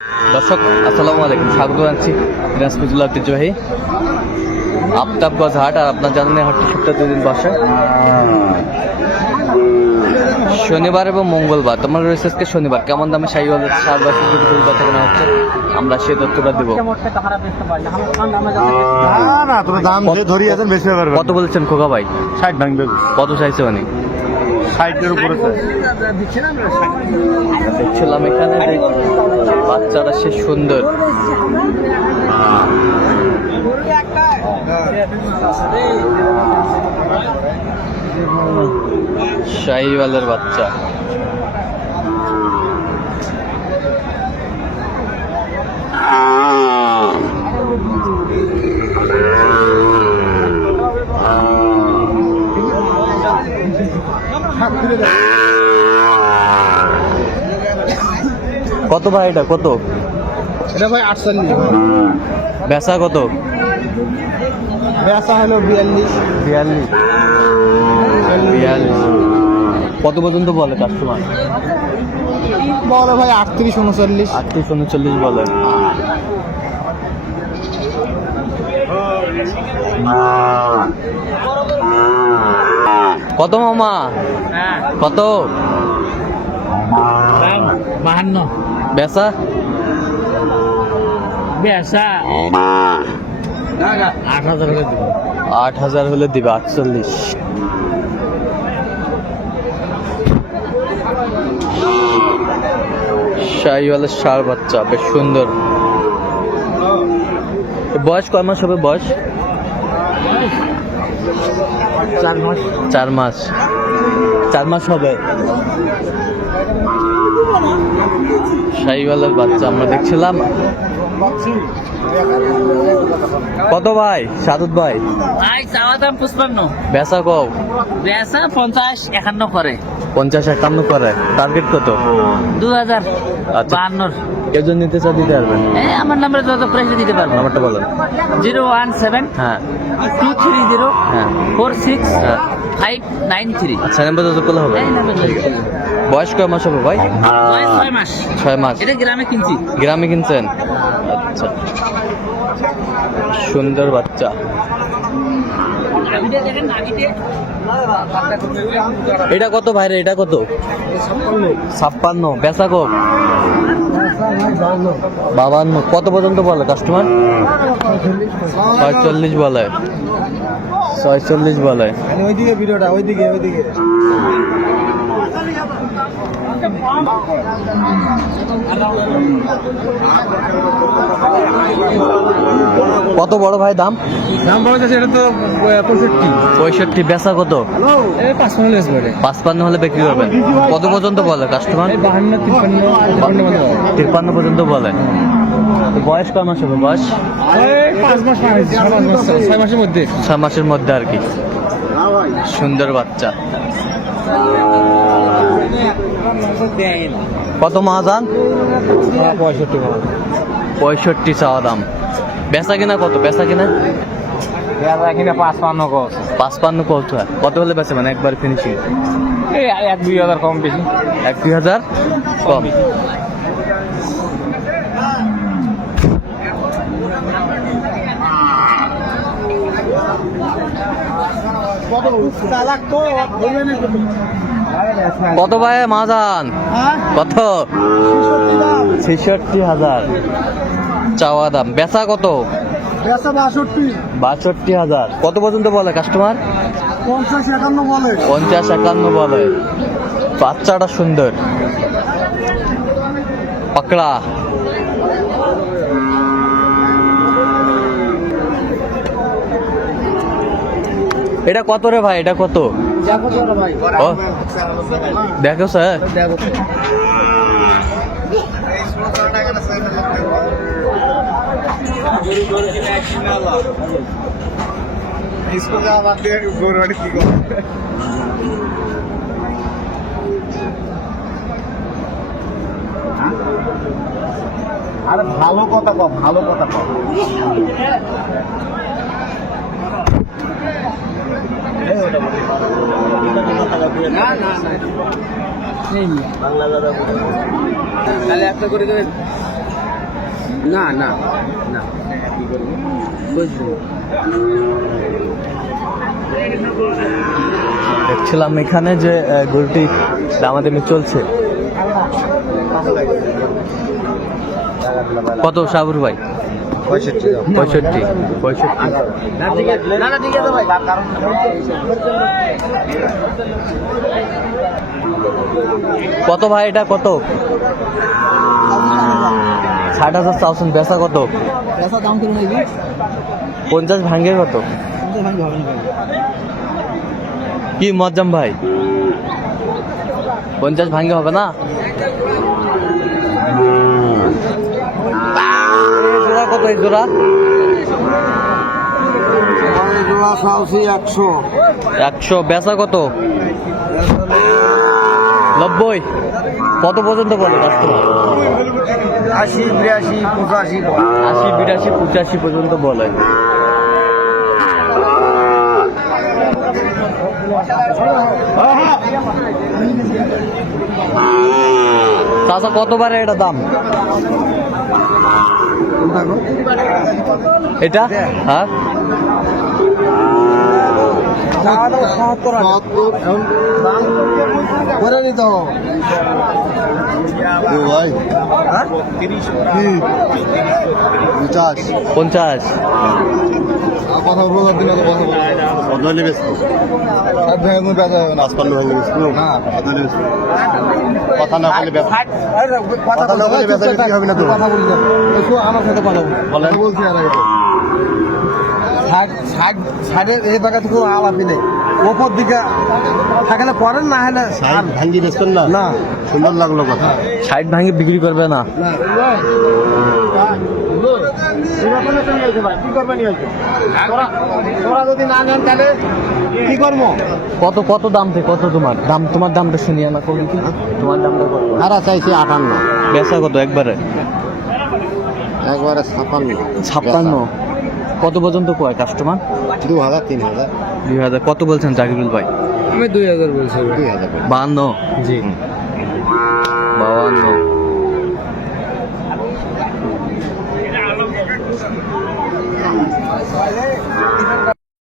দর্শক আসসালামু আলাইকুম, স্বাগত জানাচ্ছি দিনাজপুর ঐতিহ্যবাহী আফতাবগঞ্জ হাট। আর আপনার জানেন হাটটি সপ্তাহে 2 দিন বসে, শনিবার এবং মঙ্গলবার। তোমার রয়েছে আজকে শনিবার। কেমন দামে শাহিওয়ালের সার বা বেচা কেনা হচ্ছে আমরা সেই তথ্যটা দেবো। কত বলেছেন খোকা ভাই? 60 ভাঙবে। কত চাইছে মানে? 60-এর উপরে দেখছিলাম এখানে বাচ্চারা সে সুন্দর। শাহিওয়ালের বাচ্চা কত ভাই? এটা কত? এটা ভাই 48। বেচা কত? বেচা হলো 42। কত পর্যন্ত বলে কাস্টমার? বলো ভাই 38-39। 38-39 বলে। কত মামা? কত? 52। বেচা? বেচা 8,000 করে দিব। 8,000 হলে দিবে। 48। শাহিওয়ালের ষাঁড় বাচ্চা বেশ সুন্দর। বয়স কয় মাস হবে? বয়স 4 মাস। 4 মাস। 4 মাস হবে। শাহিওয়ালের বাচ্চা আমরা দেখছিলাম। কত ভাই? সাদুদ ভাই ভাই চাওয়া দাম 55। বেচা কও? বেচা 50-51 করে। 50-51 করে। টার্গেট কত? 2000। আচ্ছা। 52। কেউ যদি নিতে চা দিতে পারবেন? আমার নাম্বারে যত প্রেসে দিতে পারবো। নাম্বারটা বলেন। 017 হ্যাঁ 230 হ্যাঁ 46 হ্যাঁ। 593। আচ্ছা, নাম্বার যত করলে হবে। এই নাম্বার ঠিক আছে। বয়স কয় মাস হবে ভাই? বয়স 6 মাস। 6 মাস। এটা গ্রামে কিনছি। গ্রামে কিনছেন? আচ্ছা, সুন্দর বাচ্চা। এটা কত ভাই রে? এটা কত? 56। বেচা কম? 52। কত পর্যন্ত বলে কাস্টমার? 46 বলে। 46 বলে। ওইদিকে ভিডিওটা, ওইদিকে। কত বড় ভাই দাম? দাম বলা যাচ্ছে এটা তো 65। 65। বেচা কত? 55 হলে বিক্রি করবেন। কত পর্যন্ত বলে কাস্টমার? 53 পর্যন্ত বলে। তো বয়স কয় মাস হবে? বয়স 5 মাস, 6 মাসের মধ্যে। 6 মাসের মধ্যে আর কি। সুন্দর বাচ্চা। কত মাহাজান? 65 চাওয়া দাম। বেচা কিনা কত? বেচা কিনা 55 কত? কত হলে বেচে মানে একবার ফিনিশিং? 1-2 হাজার কম বেশি। 1-2 হাজার কম। কত ভাই মাহাজান? কত? 66,000 চাওয়া দাম। বেচা কত? 62,000। কত পর্যন্ত বলে কাস্টমার? 50-51 বলে। 50-51 বলে। বাচ্চাটা সুন্দর পাকড়া। এটা কত রে ভাই? এটা কত? ও দেখো স্যার। আরে ভালো কথা কও, ভালো কথা কও। তাহলে একটা করে না না না দেখছিলাম এখানে যে গরুটি দামাদামি চলছে। কত সাবুর ভাই? 65। কত ভাই এটা কত? 60,000 চাওছেন, বেচা কত? 50 ভাঙ্গে কত? কি মজ্জাম ভাই, 50 ভাঙ্গে হবে না? জোড়া কত এই জোড়া? জোড়া সাউসি 100। 100। বেচা কত? 90। কত পর্যন্ত বলে কাস্টমার? 80, 82, 85। 80, 82, 85 পর্যন্ত বলে। চাচা কতবারে এটা দাম? এটা হ্যাঁ করে নিতে হবে ভাই। 50। কথা বলার দিন কত হলে বেচবো? কথা না বলে কথা না বলে হবে না তো। কথা বলি না, আমার সাথে কথা বলছি। আর সাইডের এই জায়গা থেকে আলাপি নেই, ওপর দিকে থাকলে করেন, না হলে ভাঙ্গি বেচবেন না। না, সুন্দর লাগলো কথা। 60 ভাঙে বিক্রি করবে না? যদি না নেন তাহলে কি করবো? কত কত দাম থেকে কত তোমার দাম? তোমার দামটা শুনিয়ে না করুন কি তোমার দামটা কত? তারা চাইছে 58। বেচা কত একবারে? একবারে 56। 56। কত পর্যন্ত কয় কাস্টমার? 2000, 3000। 2000। কত বলছেন জাকিরুল ভাই? আমি 2000 বলছি। 2000। 52। জি।